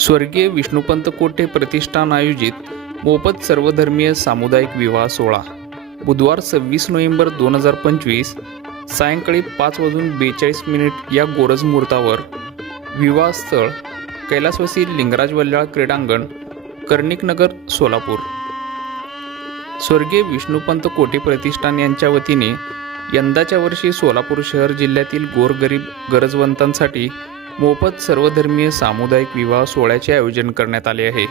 स्वर्गीय विष्णुपंत कोटे प्रतिष्ठान आयोजित मोफत सर्वधर्मीय सामुदायिक विवाह सोहळा? बुधवार सव्वीस नोव्हेंबर दोन हजार पंचवीस सायंकाळी पाच वाजून बेचाळीस मिनिट या गोरज मुहूर्तावर विवाहस्थळ कैलासवासी लिंगराज वल्याळ क्रीडांगण कर्णिकनगर सोलापूर. स्वर्गीय विष्णुपंत कोटे प्रतिष्ठान यांच्या वतीने यंदाच्या वर्षी सोलापूर शहर जिल्ह्यातील गोरगरीब गरजवंतांसाठी मोफत सर्वधर्मीय सामुदायिक विवाह सोहळ्याचे आयोजन करण्यात आले आहे.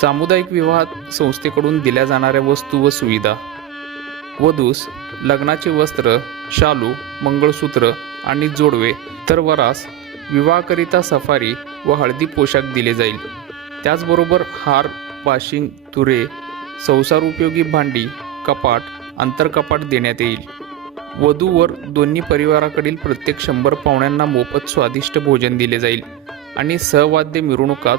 सामुदायिक विवाहात संस्थेकडून दिल्या जाणाऱ्या वस्तू व सुविधा. वधूस लग्नाचे वस्त्र शालू मंगळसूत्र आणि जोडवे तर वरास विवाहाकरिता सफारी व हळदी पोशाख दिले जाईल. त्याचबरोबर हार वाशिंग तुरे संसार उपयोगी भांडी कपाट आंतरकपाट देण्यात येईल. वधूवर दोन्ही परिवाराकडील प्रत्येक शंभर पाहुण्यांना मोफत स्वादिष्ट भोजन दिले जाईल आणि सहवाद्य मिरवणुकात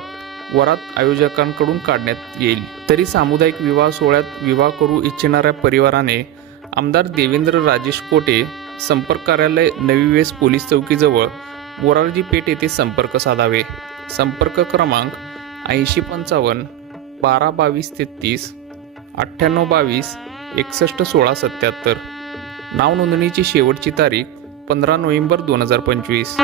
वरात आयोजकांकडून काढण्यात येईल. तरी सामुदायिक विवाह सोहळ्यात विवाह करू इच्छिणाऱ्या परिवाराने आमदार देवेंद्र राजेश कोटे संपर्क कार्यालय नवी वेस पोलीस चौकीजवळ मोरारजी पेठ येथे संपर्क साधावे. संपर्क क्रमांक ऐंशी पंचावन्न बारा बावीस तेहतीस अठ्ठ्याण्णव बावीस एकसष्ट सोळा सत्याहत्तर. नाव नोंदणीची शेवटची तारीख पंधरा नोव्हेंबर दोन हजार पंचवीस.